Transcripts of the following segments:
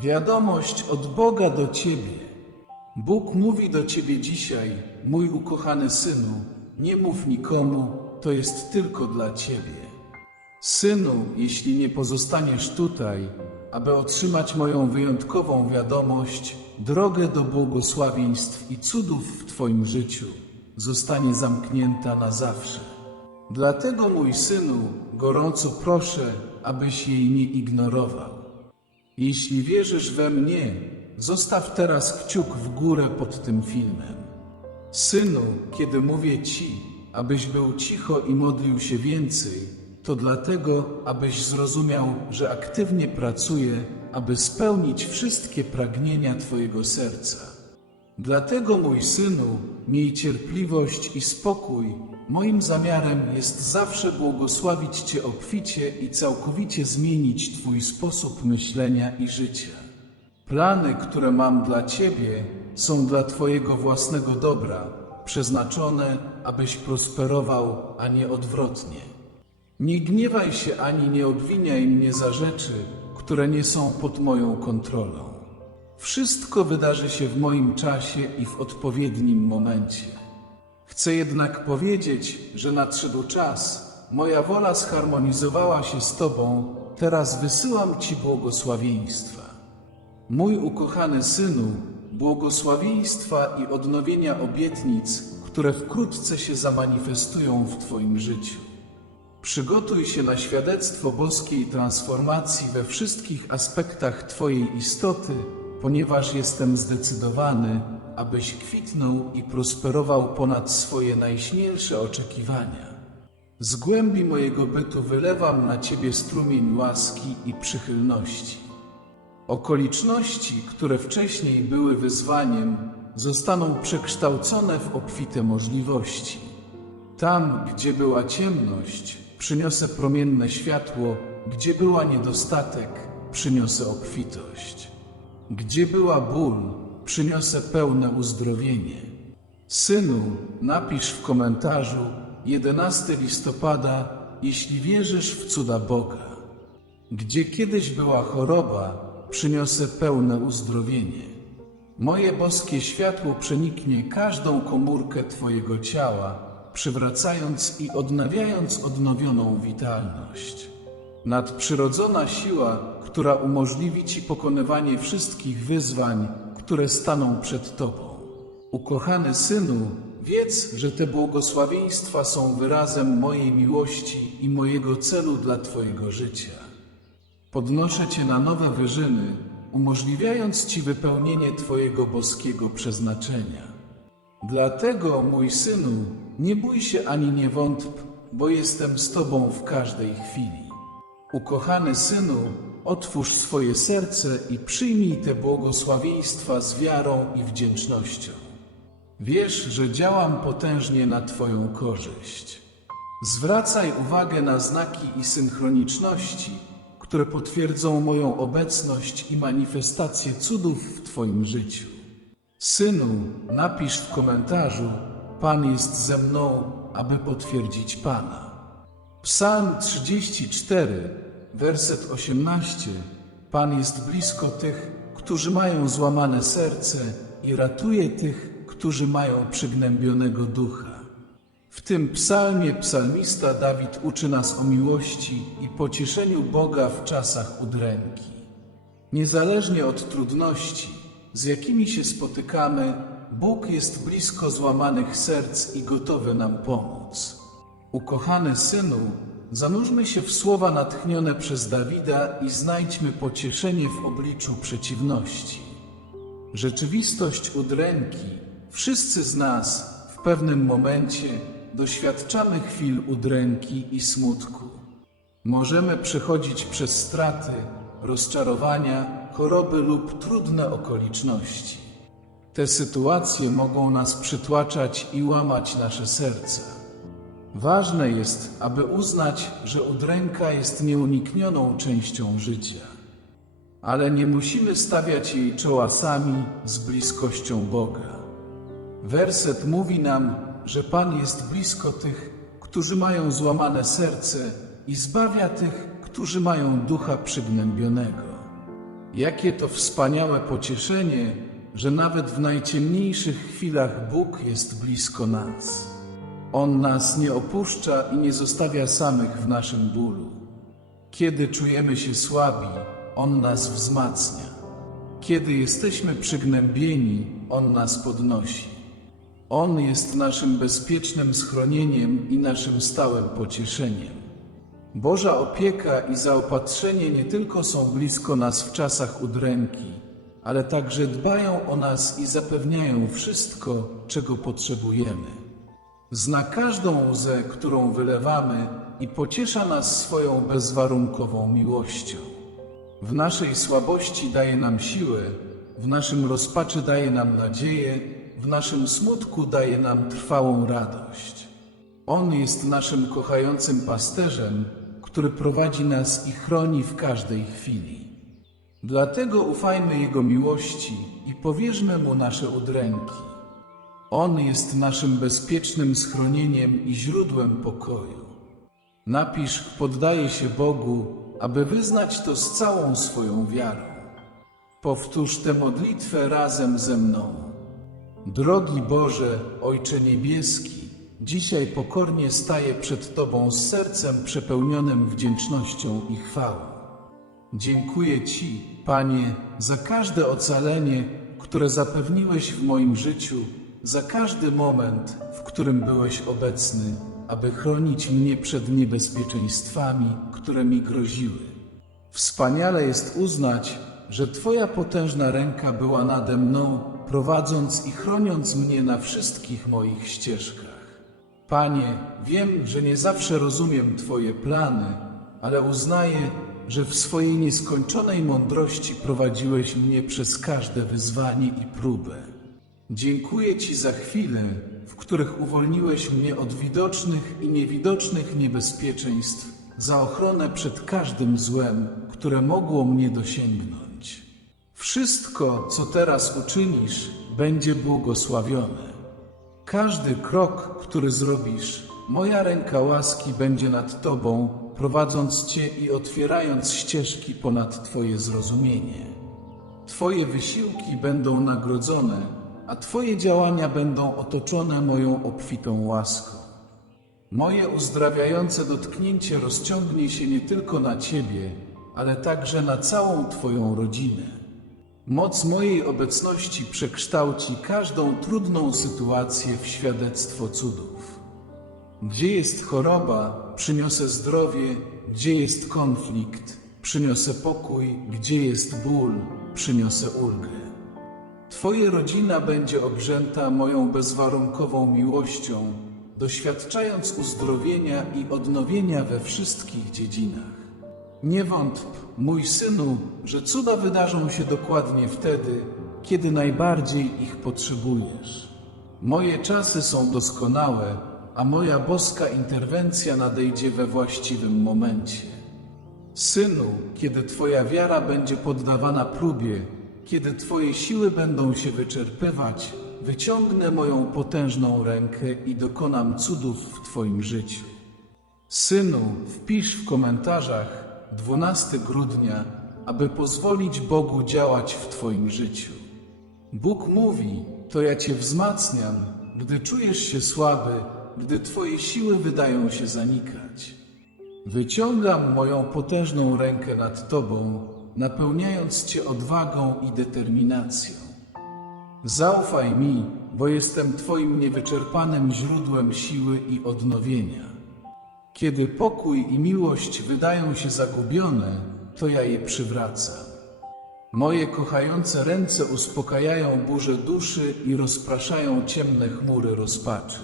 Wiadomość od Boga do Ciebie. Bóg mówi do Ciebie dzisiaj, mój ukochany synu, nie mów nikomu, to jest tylko dla Ciebie. Synu, jeśli nie pozostaniesz tutaj, aby otrzymać moją wyjątkową wiadomość, drogę do błogosławieństw i cudów w Twoim życiu zostanie zamknięta na zawsze. Dlatego, mój synu, gorąco proszę, abyś jej nie ignorował. Jeśli wierzysz we mnie, zostaw teraz kciuk w górę pod tym filmem. Synu, kiedy mówię ci, abyś był cicho i modlił się więcej, to dlatego, abyś zrozumiał, że aktywnie pracuję, aby spełnić wszystkie pragnienia Twojego serca. Dlatego, mój synu, miej cierpliwość i spokój. Moim zamiarem jest zawsze błogosławić Cię obficie i całkowicie zmienić Twój sposób myślenia i życia. Plany, które mam dla Ciebie, są dla Twojego własnego dobra, przeznaczone, abyś prosperował, a nie odwrotnie. Nie gniewaj się ani nie obwiniaj mnie za rzeczy, które nie są pod moją kontrolą. Wszystko wydarzy się w moim czasie i w odpowiednim momencie. Chcę jednak powiedzieć, że nadszedł czas, moja wola zharmonizowała się z Tobą, teraz wysyłam Ci błogosławieństwa. Mój ukochany synu, błogosławieństwa i odnowienia obietnic, które wkrótce się zamanifestują w Twoim życiu. Przygotuj się na świadectwo boskiej transformacji we wszystkich aspektach Twojej istoty, ponieważ jestem zdecydowany, abyś kwitnął i prosperował ponad swoje najśmielsze oczekiwania. Z głębi mojego bytu wylewam na Ciebie strumień łaski i przychylności. Okoliczności, które wcześniej były wyzwaniem, zostaną przekształcone w obfite możliwości. Tam, gdzie była ciemność, przyniosę promienne światło, gdzie była niedostatek, przyniosę obfitość. Gdzie była ból, przyniosę pełne uzdrowienie. Synu, napisz w komentarzu 11 listopada, jeśli wierzysz w cuda Boga. Gdzie kiedyś była choroba, przyniosę pełne uzdrowienie. Moje boskie światło przeniknie każdą komórkę Twojego ciała, przywracając i odnawiając odnowioną witalność. Nadprzyrodzona siła, która umożliwi Ci pokonywanie wszystkich wyzwań, które staną przed Tobą. Ukochany synu, wiedz, że te błogosławieństwa są wyrazem mojej miłości i mojego celu dla Twojego życia. Podnoszę Cię na nowe wyżyny, umożliwiając Ci wypełnienie Twojego boskiego przeznaczenia. Dlatego, mój synu, nie bój się ani nie wątp, bo jestem z Tobą w każdej chwili. Ukochany synu, otwórz swoje serce i przyjmij te błogosławieństwa z wiarą i wdzięcznością. Wiesz, że działam potężnie na Twoją korzyść. Zwracaj uwagę na znaki i synchroniczności, które potwierdzą moją obecność i manifestację cudów w Twoim życiu. Synu, napisz w komentarzu: Pan jest ze mną, aby potwierdzić Pana. Psalm 34, werset 18. Pan jest blisko tych, którzy mają złamane serce i ratuje tych, którzy mają przygnębionego ducha. W tym psalmie psalmista Dawid uczy nas o miłości i pocieszeniu Boga w czasach udręki. Niezależnie od trudności, z jakimi się spotykamy, Bóg jest blisko złamanych serc i gotowy nam pomóc. Ukochany synu, zanurzmy się w słowa natchnione przez Dawida i znajdźmy pocieszenie w obliczu przeciwności. Rzeczywistość udręki, wszyscy z nas w pewnym momencie doświadczamy chwil udręki i smutku. Możemy przechodzić przez straty, rozczarowania, choroby lub trudne okoliczności. Te sytuacje mogą nas przytłaczać i łamać nasze serca. Ważne jest, aby uznać, że udręka jest nieuniknioną częścią życia. Ale nie musimy stawiać jej czoła sami z bliskością Boga. Werset mówi nam, że Pan jest blisko tych, którzy mają złamane serce i zbawia tych, którzy mają ducha przygnębionego. Jakie to wspaniałe pocieszenie, że nawet w najciemniejszych chwilach Bóg jest blisko nas. On nas nie opuszcza i nie zostawia samych w naszym bólu. Kiedy czujemy się słabi, On nas wzmacnia. Kiedy jesteśmy przygnębieni, On nas podnosi. On jest naszym bezpiecznym schronieniem i naszym stałym pocieszeniem. Boża opieka i zaopatrzenie nie tylko są blisko nas w czasach udręki, ale także dbają o nas i zapewniają wszystko, czego potrzebujemy. Zna każdą łzę, którą wylewamy i pociesza nas swoją bezwarunkową miłością. W naszej słabości daje nam siłę, w naszym rozpaczy daje nam nadzieję, w naszym smutku daje nam trwałą radość. On jest naszym kochającym pasterzem, który prowadzi nas i chroni w każdej chwili. Dlatego ufajmy Jego miłości i powierzmy Mu nasze udręki. On jest naszym bezpiecznym schronieniem i źródłem pokoju. Napisz, poddaję się Bogu, aby wyznać to z całą swoją wiarą. Powtórz tę modlitwę razem ze mną. Drogi Boże, Ojcze Niebieski, dzisiaj pokornie staję przed Tobą z sercem przepełnionym wdzięcznością i chwałą. Dziękuję Ci, Panie, za każde ocalenie, które zapewniłeś w moim życiu, za każdy moment, w którym byłeś obecny, aby chronić mnie przed niebezpieczeństwami, które mi groziły. Wspaniale jest uznać, że Twoja potężna ręka była nade mną, prowadząc i chroniąc mnie na wszystkich moich ścieżkach. Panie, wiem, że nie zawsze rozumiem Twoje plany, ale uznaję, że w swojej nieskończonej mądrości prowadziłeś mnie przez każde wyzwanie i próbę. Dziękuję Ci za chwile, w których uwolniłeś mnie od widocznych i niewidocznych niebezpieczeństw, za ochronę przed każdym złem, które mogło mnie dosięgnąć. Wszystko, co teraz uczynisz, będzie błogosławione. Każdy krok, który zrobisz, moja ręka łaski będzie nad Tobą, prowadząc Cię i otwierając ścieżki ponad Twoje zrozumienie. Twoje wysiłki będą nagrodzone, a Twoje działania będą otoczone moją obfitą łaską. Moje uzdrawiające dotknięcie rozciągnie się nie tylko na Ciebie, ale także na całą Twoją rodzinę. Moc mojej obecności przekształci każdą trudną sytuację w świadectwo cudów. Gdzie jest choroba, przyniosę zdrowie, gdzie jest konflikt, przyniosę pokój, gdzie jest ból, przyniosę ulgę. Twoja rodzina będzie obrzęta moją bezwarunkową miłością, doświadczając uzdrowienia i odnowienia we wszystkich dziedzinach. Nie wątp, mój synu, że cuda wydarzą się dokładnie wtedy, kiedy najbardziej ich potrzebujesz. Moje czasy są doskonałe, a moja boska interwencja nadejdzie we właściwym momencie. Synu, kiedy Twoja wiara będzie poddawana próbie, kiedy Twoje siły będą się wyczerpywać, wyciągnę moją potężną rękę i dokonam cudów w Twoim życiu. Synu, wpisz w komentarzach 12 grudnia, aby pozwolić Bogu działać w Twoim życiu. Bóg mówi: To ja Cię wzmacniam, gdy czujesz się słaby, gdy Twoje siły wydają się zanikać. Wyciągam moją potężną rękę nad Tobą, napełniając Cię odwagą i determinacją. Zaufaj mi, bo jestem Twoim niewyczerpanym źródłem siły i odnowienia. Kiedy pokój i miłość wydają się zagubione, to ja je przywracam. Moje kochające ręce uspokajają burzę duszy i rozpraszają ciemne chmury rozpaczy.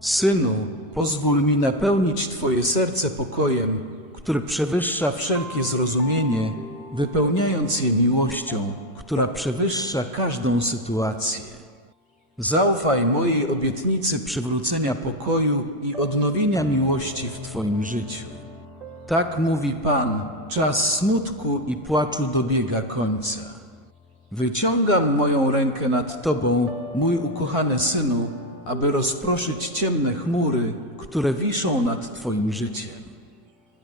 Synu, pozwól mi napełnić Twoje serce pokojem, który przewyższa wszelkie zrozumienie, wypełniając je miłością, która przewyższa każdą sytuację. Zaufaj mojej obietnicy przywrócenia pokoju i odnowienia miłości w Twoim życiu. Tak mówi Pan, czas smutku i płaczu dobiega końca. Wyciągam moją rękę nad Tobą, mój ukochany synu, aby rozproszyć ciemne chmury, które wiszą nad Twoim życiem.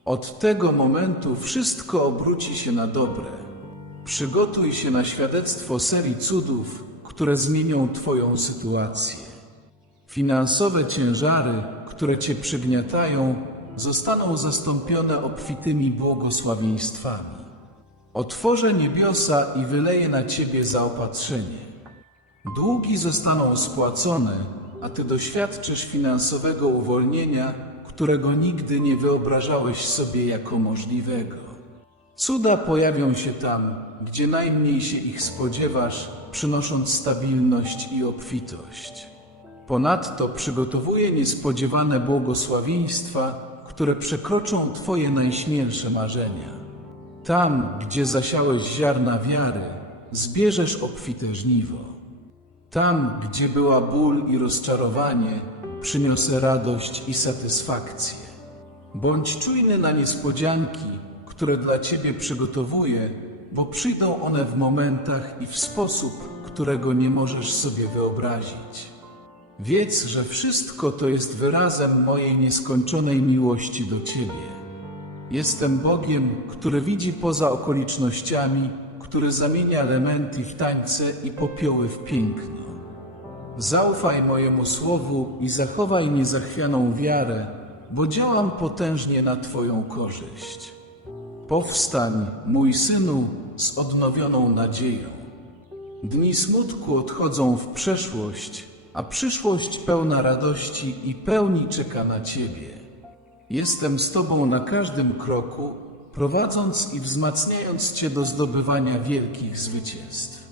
Od tego momentu wszystko obróci się na dobre. Przygotuj się na świadectwo serii cudów, które zmienią Twoją sytuację. Finansowe ciężary, które Cię przygniatają, zostaną zastąpione obfitymi błogosławieństwami. Otworzę niebiosa i wyleję na Ciebie zaopatrzenie. Długi zostaną spłacone, a Ty doświadczysz finansowego uwolnienia, którego nigdy nie wyobrażałeś sobie jako możliwego. Cuda pojawią się tam, gdzie najmniej się ich spodziewasz, przynosząc stabilność i obfitość. Ponadto przygotowuję niespodziewane błogosławieństwa, które przekroczą Twoje najśmielsze marzenia. Tam, gdzie zasiałeś ziarna wiary, zbierzesz obfite żniwo. Tam, gdzie była ból i rozczarowanie, przyniosę radość i satysfakcję. Bądź czujny na niespodzianki, które dla Ciebie przygotowuję, bo przyjdą one w momentach i w sposób, którego nie możesz sobie wyobrazić. Wiedz, że wszystko to jest wyrazem mojej nieskończonej miłości do Ciebie. Jestem Bogiem, który widzi poza okolicznościami, który zamienia elementy w tańce i popioły w piękno. Zaufaj mojemu słowu i zachowaj niezachwianą wiarę, bo działam potężnie na Twoją korzyść. Powstań, mój synu, z odnowioną nadzieją. Dni smutku odchodzą w przeszłość, a przyszłość pełna radości i pełni czeka na Ciebie. Jestem z Tobą na każdym kroku, prowadząc i wzmacniając Cię do zdobywania wielkich zwycięstw.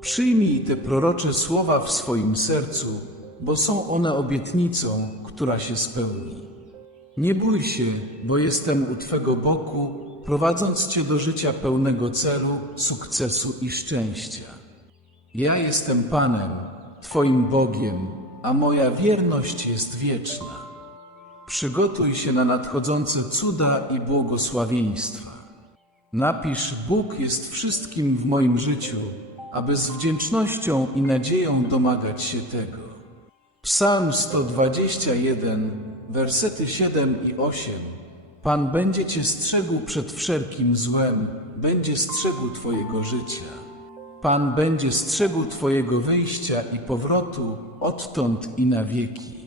Przyjmij te prorocze słowa w swoim sercu, bo są one obietnicą, która się spełni. Nie bój się, bo jestem u Twego boku, prowadząc Cię do życia pełnego celu, sukcesu i szczęścia. Ja jestem Panem, Twoim Bogiem, a moja wierność jest wieczna. Przygotuj się na nadchodzące cuda i błogosławieństwa. Napisz: Bóg jest wszystkim w moim życiu, aby z wdzięcznością i nadzieją domagać się tego. Psalm 121, wersety 7 i 8. Pan będzie Cię strzegł przed wszelkim złem, będzie strzegł Twojego życia. Pan będzie strzegł Twojego wyjścia i powrotu odtąd i na wieki.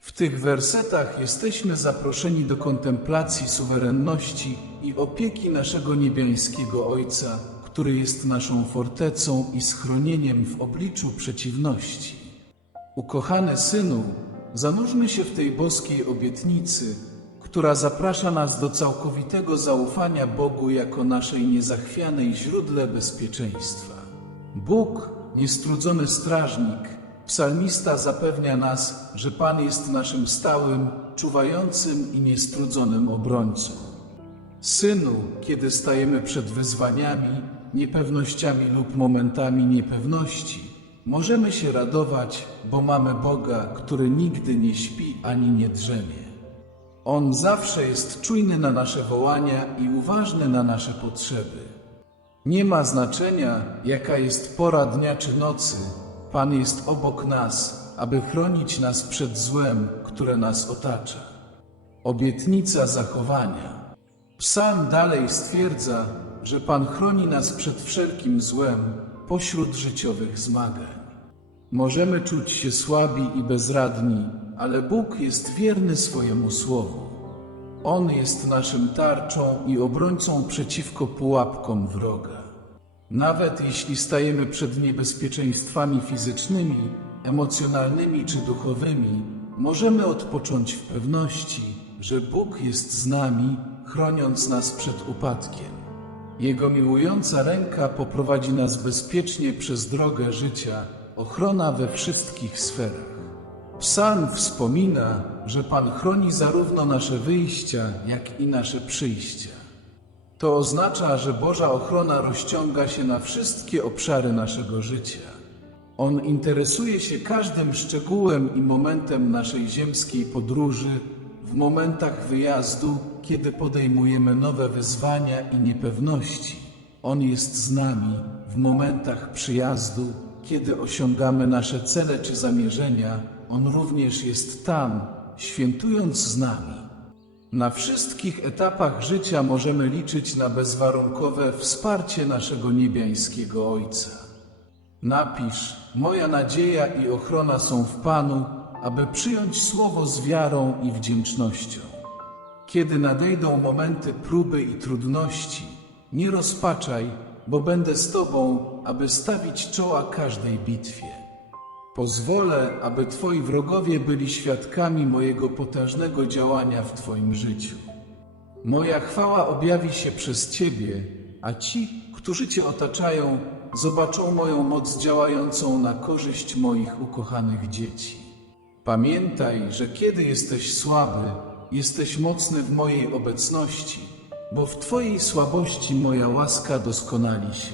W tych wersetach jesteśmy zaproszeni do kontemplacji suwerenności i opieki naszego niebiańskiego Ojca, który jest naszą fortecą i schronieniem w obliczu przeciwności. Ukochany Synu, zanurzmy się w tej boskiej obietnicy, która zaprasza nas do całkowitego zaufania Bogu jako naszej niezachwianej źródle bezpieczeństwa. Bóg, niestrudzony strażnik, psalmista zapewnia nas, że Pan jest naszym stałym, czuwającym i niestrudzonym obrońcą. Synu, kiedy stajemy przed wyzwaniami, niepewnościami lub momentami niepewności, możemy się radować, bo mamy Boga, który nigdy nie śpi ani nie drzemie. On zawsze jest czujny na nasze wołania i uważny na nasze potrzeby. Nie ma znaczenia, jaka jest pora dnia czy nocy, Pan jest obok nas, aby chronić nas przed złem, które nas otacza. Obietnica zachowania. Psalm dalej stwierdza, że Pan chroni nas przed wszelkim złem pośród życiowych zmagań. Możemy czuć się słabi i bezradni, ale Bóg jest wierny swojemu słowu. On jest naszym tarczą i obrońcą przeciwko pułapkom wroga. Nawet jeśli stajemy przed niebezpieczeństwami fizycznymi, emocjonalnymi czy duchowymi, możemy odpocząć w pewności, że Bóg jest z nami, chroniąc nas przed upadkiem. Jego miłująca ręka poprowadzi nas bezpiecznie przez drogę życia, ochrona we wszystkich sferach. Psalm wspomina, że Pan chroni zarówno nasze wyjścia, jak i nasze przyjścia. To oznacza, że Boża ochrona rozciąga się na wszystkie obszary naszego życia. On interesuje się każdym szczegółem i momentem naszej ziemskiej podróży, w momentach wyjazdu, kiedy podejmujemy nowe wyzwania i niepewności. On jest z nami w momentach przyjazdu, kiedy osiągamy nasze cele czy zamierzenia. On również jest tam, świętując z nami. Na wszystkich etapach życia możemy liczyć na bezwarunkowe wsparcie naszego niebiańskiego Ojca. Napisz: Moja nadzieja i ochrona są w Panu, aby przyjąć słowo z wiarą i wdzięcznością. Kiedy nadejdą momenty próby i trudności, nie rozpaczaj, bo będę z Tobą, aby stawić czoła każdej bitwie. Pozwolę, aby Twoi wrogowie byli świadkami mojego potężnego działania w Twoim życiu. Moja chwała objawi się przez Ciebie, a ci, którzy Cię otaczają, zobaczą moją moc działającą na korzyść moich ukochanych dzieci. Pamiętaj, że kiedy jesteś słaby, jesteś mocny w mojej obecności, bo w Twojej słabości moja łaska doskonali się.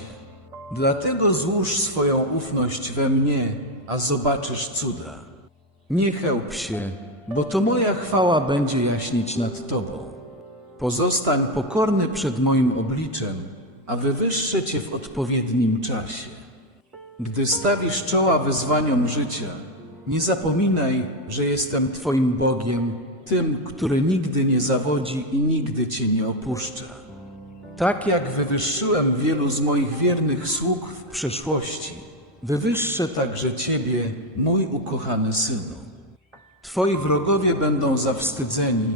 Dlatego złóż swoją ufność we mnie, a zobaczysz cuda. Nie chełp się, bo to moja chwała będzie jaśnieć nad Tobą. Pozostań pokorny przed moim obliczem, a wywyższę Cię w odpowiednim czasie. Gdy stawisz czoła wyzwaniom życia, nie zapominaj, że jestem Twoim Bogiem, tym, który nigdy nie zawodzi i nigdy Cię nie opuszcza. Tak jak wywyższyłem wielu z moich wiernych sług w przeszłości, wywyższę także Ciebie, mój ukochany synu. Twoi wrogowie będą zawstydzeni,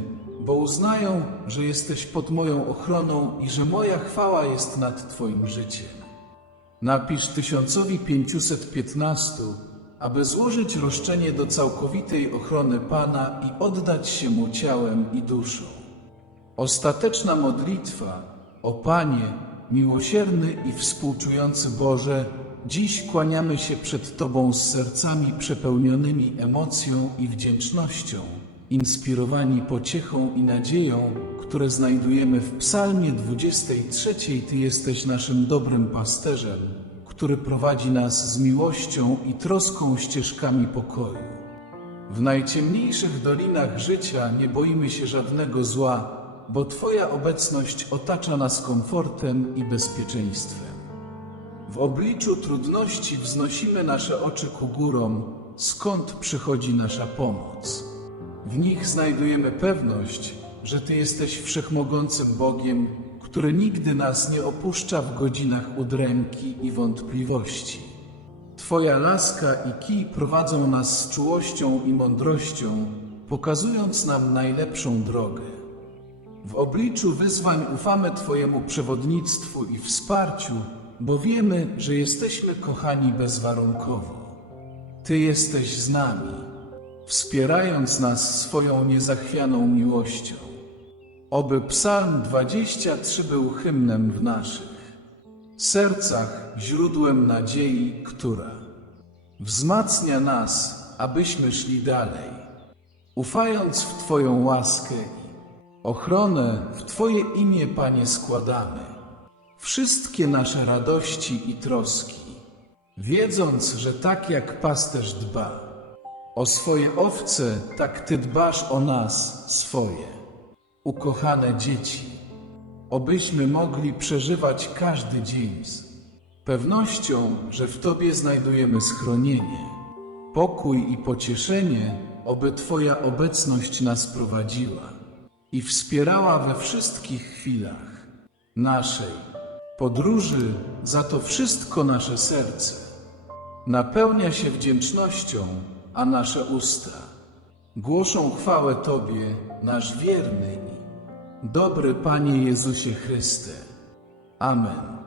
bo uznają, że jesteś pod moją ochroną i że moja chwała jest nad Twoim życiem. Napisz 1515, aby złożyć roszczenie do całkowitej ochrony Pana i oddać się Mu ciałem i duszą. Ostateczna modlitwa, o Panie, miłosierny i współczujący Boże, dziś kłaniamy się przed Tobą z sercami przepełnionymi emocją i wdzięcznością, inspirowani pociechą i nadzieją, które znajdujemy w Psalmie 23. Ty jesteś naszym dobrym pasterzem, który prowadzi nas z miłością i troską ścieżkami pokoju. W najciemniejszych dolinach życia nie boimy się żadnego zła, bo Twoja obecność otacza nas komfortem i bezpieczeństwem. W obliczu trudności wznosimy nasze oczy ku górom, skąd przychodzi nasza pomoc. W nich znajdujemy pewność, że Ty jesteś wszechmogącym Bogiem, który nigdy nas nie opuszcza w godzinach udręki i wątpliwości. Twoja laska i kij prowadzą nas z czułością i mądrością, pokazując nam najlepszą drogę. W obliczu wyzwań ufamy Twojemu przewodnictwu i wsparciu, bo wiemy, że jesteśmy kochani bezwarunkowo. Ty jesteś z nami, wspierając nas swoją niezachwianą miłością. Oby Psalm 23 był hymnem w naszych sercach, źródłem nadziei, która wzmacnia nas, abyśmy szli dalej, ufając w Twoją łaskę i ochronę w Twoje imię, Panie, składamy. Wszystkie nasze radości i troski, wiedząc, że tak jak pasterz dba o swoje owce, tak Ty dbasz o nas, swoje, ukochane dzieci, obyśmy mogli przeżywać każdy dzień z pewnością, że w Tobie znajdujemy schronienie, pokój i pocieszenie, oby Twoja obecność nas prowadziła i wspierała we wszystkich chwilach naszej podróży, za to wszystko nasze serce napełnia się wdzięcznością, a nasze usta głoszą chwałę Tobie, nasz wierny dobry Panie Jezusie Chryste. Amen.